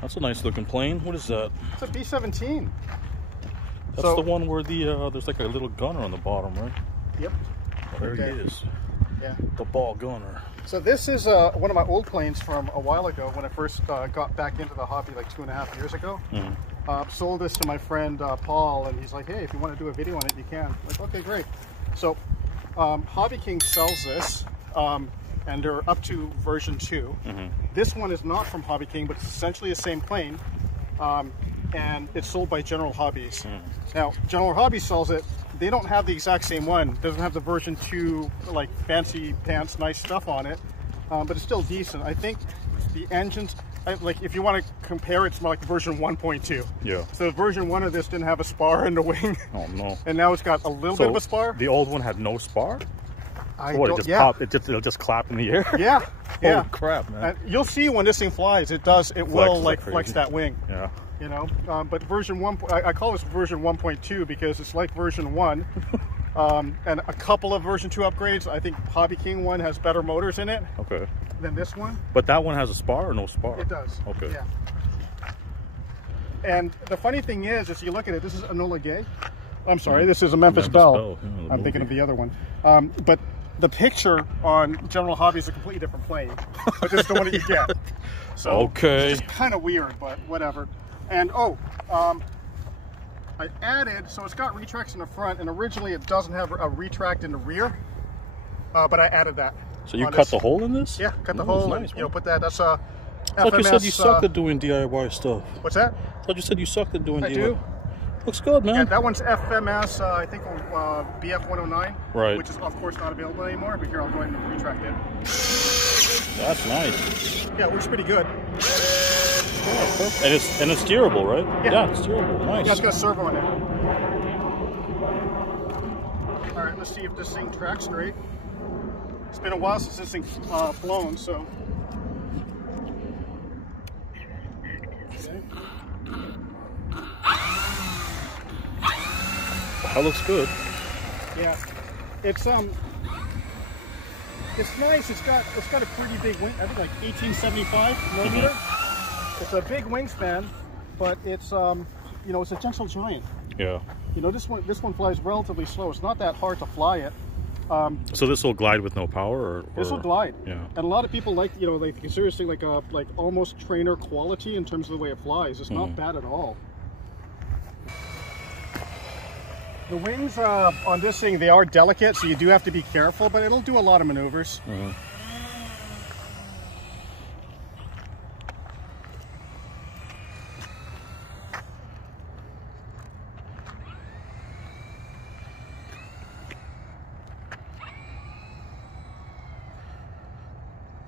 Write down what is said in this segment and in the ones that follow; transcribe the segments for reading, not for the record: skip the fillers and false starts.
That's a nice looking plane. What is that? It's a B-17. That's the one where the there's like a little gunner on the bottom, right? Yep. There he is. Yeah. The ball gunner. So this is one of my old planes from a while ago when I first got back into the hobby like 2.5 years ago. Sold this to my friend Paul, and he's like, hey, if you want to do a video on it, you can. I'm like, okay, great. So Hobby King sells this, and they're up to version 2. This one is not from Hobby King, but it's essentially the same plane, and it's sold by General Hobbies. Now, General Hobbies sells it. They don't have the exact same one. It doesn't have the version 2, like fancy pants, nice stuff on it, but it's still decent. I think the engines, like if you want to compare, it's more like version 1.2. Yeah. So version 1 of this didn't have a spar in the wing. Oh no. And now it's got a little bit of a spar. The old one had no spar? It'll just clap in the air? Yeah. Holy crap, man. And you'll see when this thing flies, it will like flex that wing. Yeah. You know, but version 1, I call this version 1.2 because it's like version 1. And a couple of version 2 upgrades. I think Hobby King one has better motors in it. Okay. Than this one. But that one has a spar or no spar? It does. Okay. Yeah. And the funny thing is you look at it, this is Enola Gay. I'm sorry, this is a Memphis Belle. Yeah, I'm thinking of the other one. But the picture on General Hobby is a completely different plane. But this is the one that you get. So okay. It's kind of weird, but whatever. And I added, so it's got retracts in the front, and originally it doesn't have a retract in the rear, but I added that. So you cut the hole in this? Yeah, cut the hole and put that. That's a FMS. I thought you said you sucked at doing DIY stuff. What's that? I thought you said you sucked at doing DIY. I do. Looks good, man. Yeah, that one's FMS, I think BF 109, right? Which is of course not available anymore. But here, I'll go ahead and retract it. That's nice. Yeah, it works pretty good. And it's steerable, right? Yeah, it's steerable. Nice. Yeah, it's got a servo in it. All right, let's see if this thing tracks straight. It's been a while since this thing's flown, so. Okay. That looks good. Yeah, it's nice. It's got a pretty big wing. I think like 1875 millimeter. It's a big wingspan, but it's you know, it's a gentle giant. Yeah. You know, this one flies relatively slow. It's not that hard to fly it. So this will glide with no power, or this will glide. Yeah. And a lot of people like, you know, they consider this thing like almost trainer quality in terms of the way it flies. It's not bad at all. The wings on this thing, they are delicate, so you do have to be careful, but it'll do a lot of maneuvers.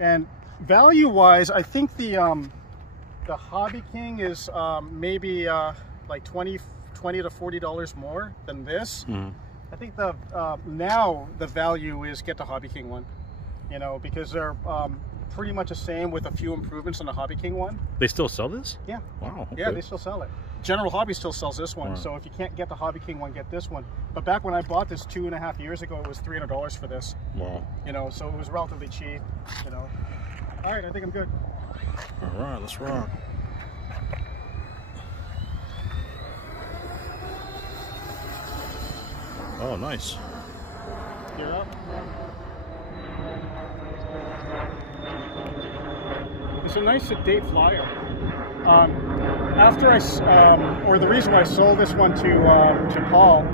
And value-wise, I think the Hobby King is maybe like $20 to $40 more than this. I think the now the value is get the Hobby King one, you know, because they're pretty much the same with a few improvements on the Hobby King one. They still sell this? Yeah. Wow. Okay. Yeah, they still sell it. General Hobby still sells this one, so if you can't get the Hobby King one, get this one. But back when I bought this 2.5 years ago, it was $300 for this. Wow. You know, so it was relatively cheap, you know. All right, I think I'm good. All right, let's rock. Oh, nice. Gear up. It's a nice sedate flyer. After or the reason why I sold this one to Paul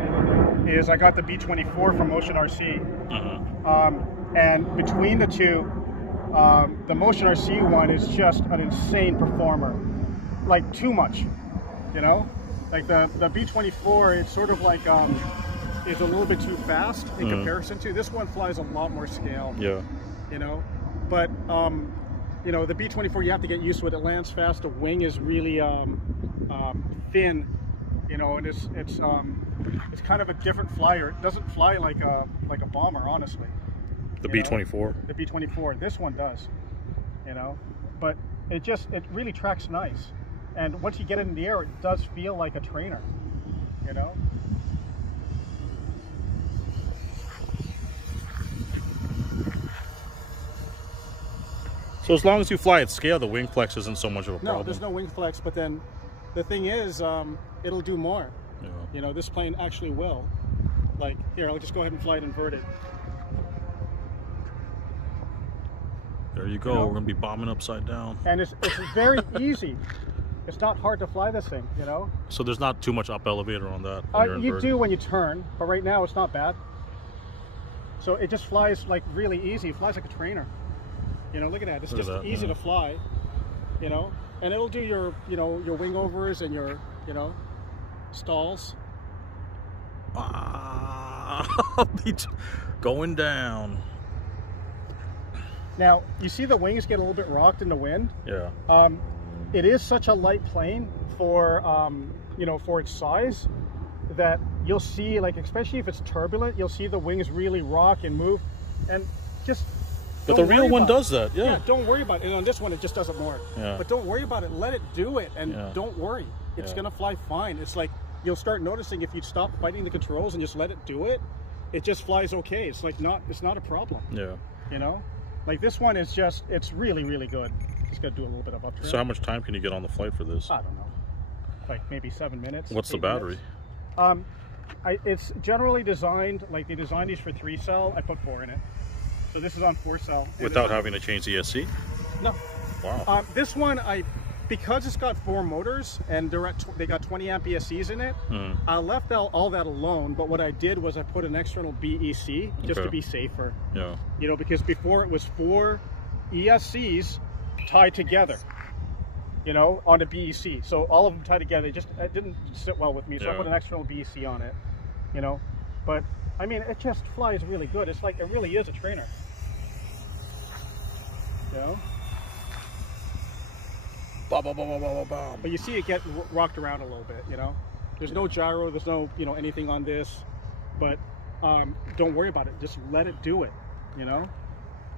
is I got the B-24 from Motion RC. And between the two, the Motion RC one is just an insane performer. Like too much, you know? Like the B-24, it's sort of like, is a little bit too fast in comparison to this one. Flies a lot more scale. Yeah. You know, but you know, the B-24, you have to get used to it. It lands fast. The wing is really thin. You know, and it's kind of a different flyer. It doesn't fly like a bomber, honestly. The B-24. The B-24. This one does. You know, but it really tracks nice. And once you get it in the air, it does feel like a trainer. You know. So as long as you fly at scale, the wing flex isn't so much of a problem. No, there's no wing flex, but then the thing is, it'll do more. Yeah. You know, this plane actually will. Like, here, I'll just go ahead and fly it inverted. There you go. You know? We're going to be bombing upside down. And it's very easy. It's not hard to fly this thing, you know? So there's not too much up elevator on that? You do when you turn, but right now it's not bad. So it just flies like really easy. It flies like a trainer. You know, look at that. It's just easy to fly, you know? And it'll do your, you know, your wing overs and your, you know, stalls. Going down. Now, you see the wings get a little bit rocked in the wind? Yeah. It is such a light plane for, you know, for its size that you'll see, like, especially if it's turbulent, you'll see the wings really rock and move. And just... But the real one does that, yeah. Don't worry about it. And on this one, it just doesn't more. Yeah. But don't worry about it. Let it do it, and don't worry. It's going to fly fine. It's like, you'll start noticing if you stop fighting the controls and just let it do it, it just flies okay. It's like it's not a problem. Yeah. You know? Like this one is just, it's really, really good. Just got to do a little bit of up trim. So how much time can you get on the flight for this? I don't know. Like maybe 7 minutes. What's the battery? Minutes. It's generally designed, like they designed these for 3-cell. I put 4 in it. So this is on 4-cell. Without having to change the ESC? No. Wow. This one, because it's got 4 motors and they got 20 amp ESCs in it, I left all that alone, but what I did was I put an external BEC just to be safer. Yeah. You know, because before it was 4 ESCs tied together, you know, on a BEC. So all of them tied together, it didn't sit well with me, so I put an external BEC on it, you know. But, I mean, it just flies really good. It's like, it really is a trainer. You know? But you see it get rocked around a little bit, you know. There's no gyro, there's no, you know, anything on this, but don't worry about it. Just let it do it, you know.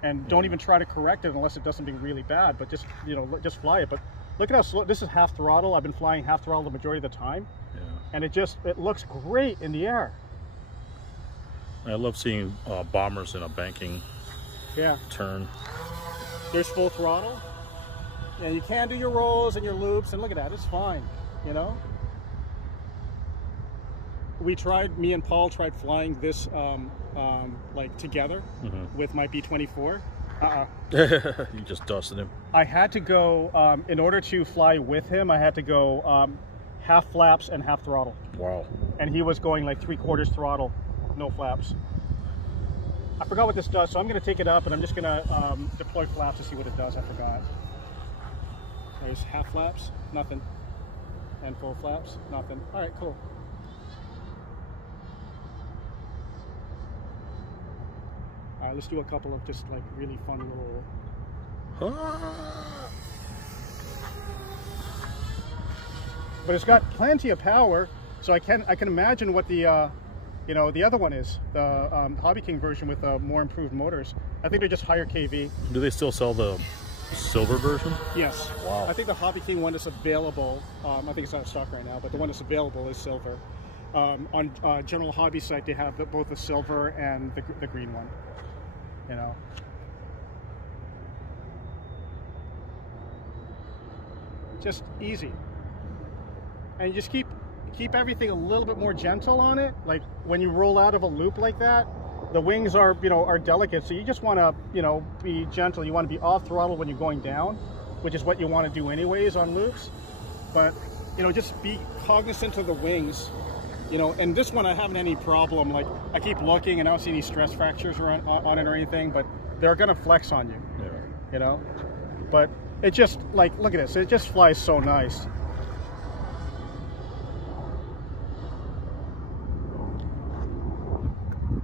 And don't even try to correct it unless it does something really bad. But just, you know, just fly it. But look at how slow. This is half throttle. I've been flying half throttle the majority of the time, and it looks great in the air. I love seeing bombers in a banking turn. There's full throttle. And you can do your rolls and your loops, and look at that, it's fine, you know? Me and Paul tried flying this, like, together with my B-24. You just dusted him. I had to go, in order to fly with him, I had to go half flaps and half throttle. Wow. And he was going like 3/4 throttle, no flaps. I forgot what this does, so I'm going to take it up, and I'm just going to deploy flaps to see what it does. I forgot. There's half flaps, nothing. And full flaps, nothing. All right, cool. All right, let's do a couple of just like really fun little... But it's got plenty of power, so I can imagine what the you know, the other one is, the Hobby King version with more improved motors. I think they're just higher KV. Do they still sell the silver version? Yes. Wow. I think the Hobby King one that's available, I think it's out of stock right now, but the one that's available is silver. On General Hobby site, they have both the silver and the green one. You know. Just easy. And you just keep everything a little bit more gentle on it. Like when you roll out of a loop like that, the wings are, you know, are delicate, so you just want to, you know, be gentle. You want to be off throttle when you're going down, which is what you want to do anyways on loops. But, you know, just be cognizant of the wings, you know. And this one I haven't any problem. Like I keep looking and I don't see any stress fractures on it or anything, but they're gonna flex on you, you know. But it just, like, look at this. It just flies so nice.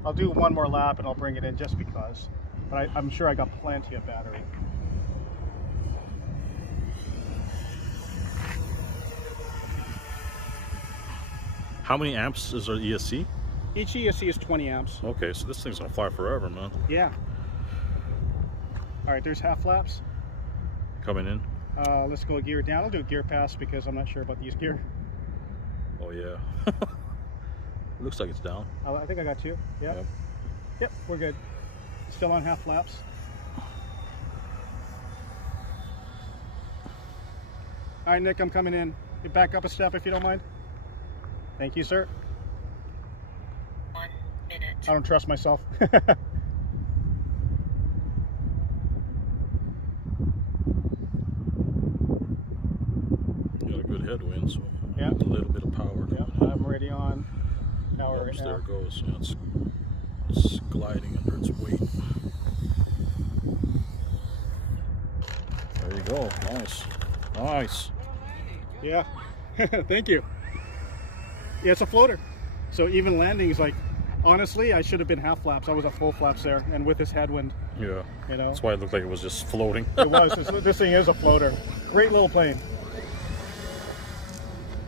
I'll do one more lap and I'll bring it in just because, but I'm sure I got plenty of battery. How many amps is our ESC? Each ESC is 20 amps. Okay, so this thing's gonna fly forever, man. Yeah. All right, there's half flaps. Coming in. Let's go gear down. I'll do a gear pass because I'm not sure about these gear. Oh yeah. Looks like it's down. I think I got 2. Yeah. Yep, we're good. Still on half flaps. All right, Nick, I'm coming in. You back up a step if you don't mind. Thank you, sir. 1 minute. I don't trust myself. You got a good headwind, so yeah, a little bit of power. Yeah, I'm ready on power right now. There it goes. Yeah, it's gliding under its weight. There you go. Nice. Nice. Yeah. Thank you. Yeah, it's a floater. So even landing is like, honestly, I should have been half flaps. I was at full flaps there, and with this headwind. Yeah. You know. That's why it looked like it was just floating. It was. This thing is a floater. Great little plane.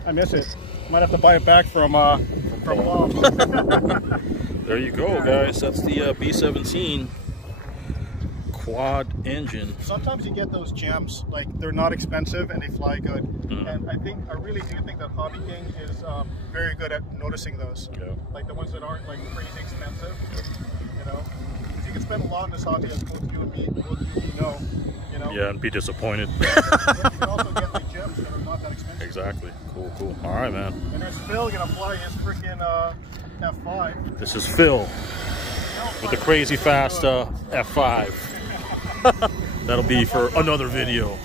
I miss it. Might have to buy it back from Bob. There you go, guys. That's the B-17 quad engine. Sometimes you get those gems, like they're not expensive and they fly good. And I really do think that Hobby King is very good at noticing those. Yeah. Like the ones that aren't like crazy expensive, you know. Because you can spend a lot in this hobby, as both you and me know, you know. Yeah, and be disappointed. But you can also get the gems that are not that expensive. Exactly. Cool, cool. All right, man. And there's Phil gonna fly his freaking F5. This is Phil with the crazy fast F5. That'll be for another video.